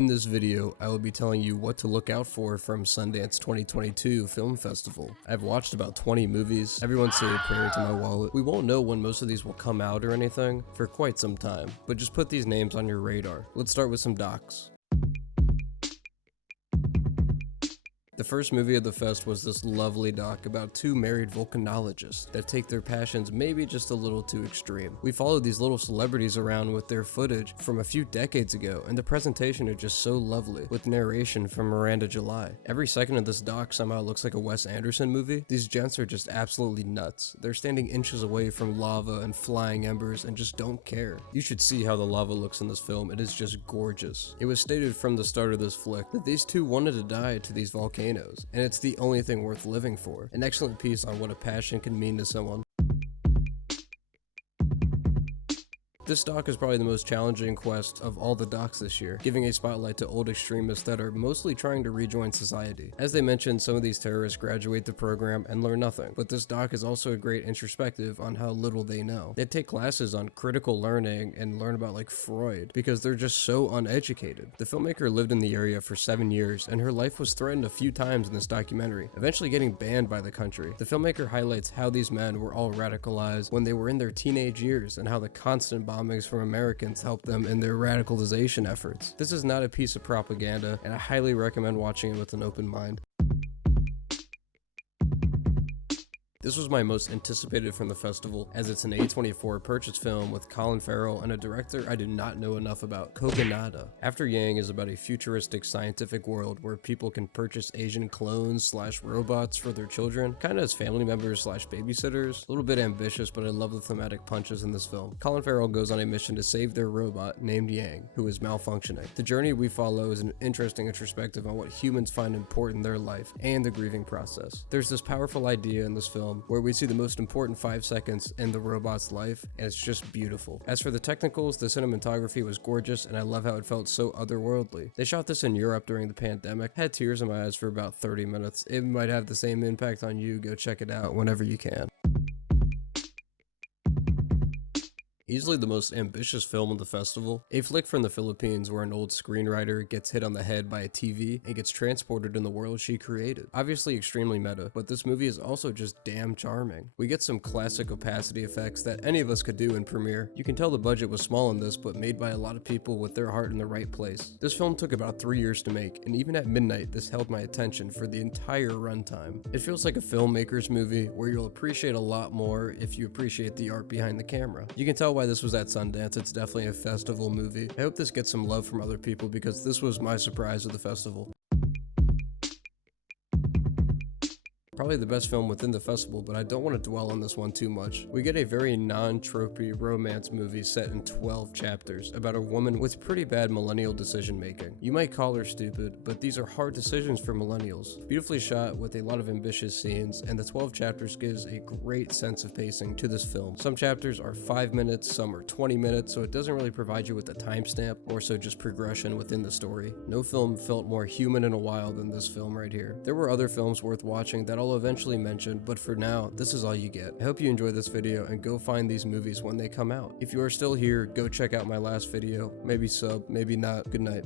In this video, I will be telling you what to look out for from Sundance 2022 Film Festival. I've watched about 20 movies. Everyone say a prayer to my wallet. We won't know when most of these will come out or anything for quite some time, but just put these names on your radar. Let's start with some docs. The first movie of the fest was this lovely doc about two married volcanologists that take their passions maybe just a little too extreme. We followed these little celebrities around with their footage from a few decades ago, and the presentation is just so lovely, with narration from Miranda July. Every second of this doc somehow looks like a Wes Anderson movie. These gents are just absolutely nuts. They're standing inches away from lava and flying embers and just don't care. You should see how the lava looks in this film. It is just gorgeous. It was stated from the start of this flick that these two wanted to die to these volcanoes, and it's the only thing worth living for. An excellent piece on what a passion can mean to someone. This doc is probably the most challenging quest of all the docs this year, giving a spotlight to old extremists that are mostly trying to rejoin society. As they mentioned, some of these terrorists graduate the program and learn nothing, but this doc is also a great introspective on how little they know. They take classes on critical learning and learn about like Freud, because they're just so uneducated. The filmmaker lived in the area for 7 years, and her life was threatened a few times in this documentary, eventually getting banned by the country. The filmmaker highlights how these men were all radicalized when they were in their teenage years, and how the constant bombings from Americans helped them in their radicalization efforts. This is not a piece of propaganda, and I highly recommend watching it with an open mind. This was my most anticipated from the festival, as it's an A24 purchase film with Colin Farrell and a director I do not know enough about, Kogonada. After Yang is about a futuristic scientific world where people can purchase Asian clones slash robots for their children, kinda as family members slash babysitters. A little bit ambitious, but I love the thematic punches in this film. Colin Farrell goes on a mission to save their robot named Yang, who is malfunctioning. The journey we follow is an interesting introspective on what humans find important in their life and the grieving process. There's this powerful idea in this film where we see the most important 5 seconds in the robot's life, and it's just beautiful. As for the technicals, the cinematography was gorgeous, and I love how it felt so otherworldly. They shot this in Europe during the pandemic. Had tears in my eyes for about 30 minutes. It might have the same impact on you. Go check it out whenever you can. Easily the most ambitious film of the festival, a flick from the Philippines where an old screenwriter gets hit on the head by a TV and gets transported in the world she created. Obviously extremely meta, but this movie is also just damn charming. We get some classic opacity effects that any of us could do in Premiere. You can tell the budget was small in this, but made by a lot of people with their heart in the right place. This film took about 3 years to make, and even at midnight this held my attention for the entire runtime. It feels like a filmmaker's movie where you'll appreciate a lot more if you appreciate the art behind the camera. You can tell why this was at Sundance. It's definitely a festival movie. I hope this gets some love from other people because this was my surprise of the festival. Probably the best film within the festival, but I don't want to dwell on this one too much. We get a very non-tropey romance movie set in 12 chapters about a woman with pretty bad millennial decision making. You might call her stupid, but these are hard decisions for millennials. Beautifully shot with a lot of ambitious scenes, and the 12 chapters gives a great sense of pacing to this film. Some chapters are 5 minutes, some are 20 minutes, so it doesn't really provide you with a timestamp, more so just progression within the story. No film felt more human in a while than this film right here. There were other films worth watching that I'll eventually mention, but for now, this is all you get. I hope you enjoyed this video and go find these movies when they come out. If you are still here, go check out my last video. Maybe sub, maybe not. Good night.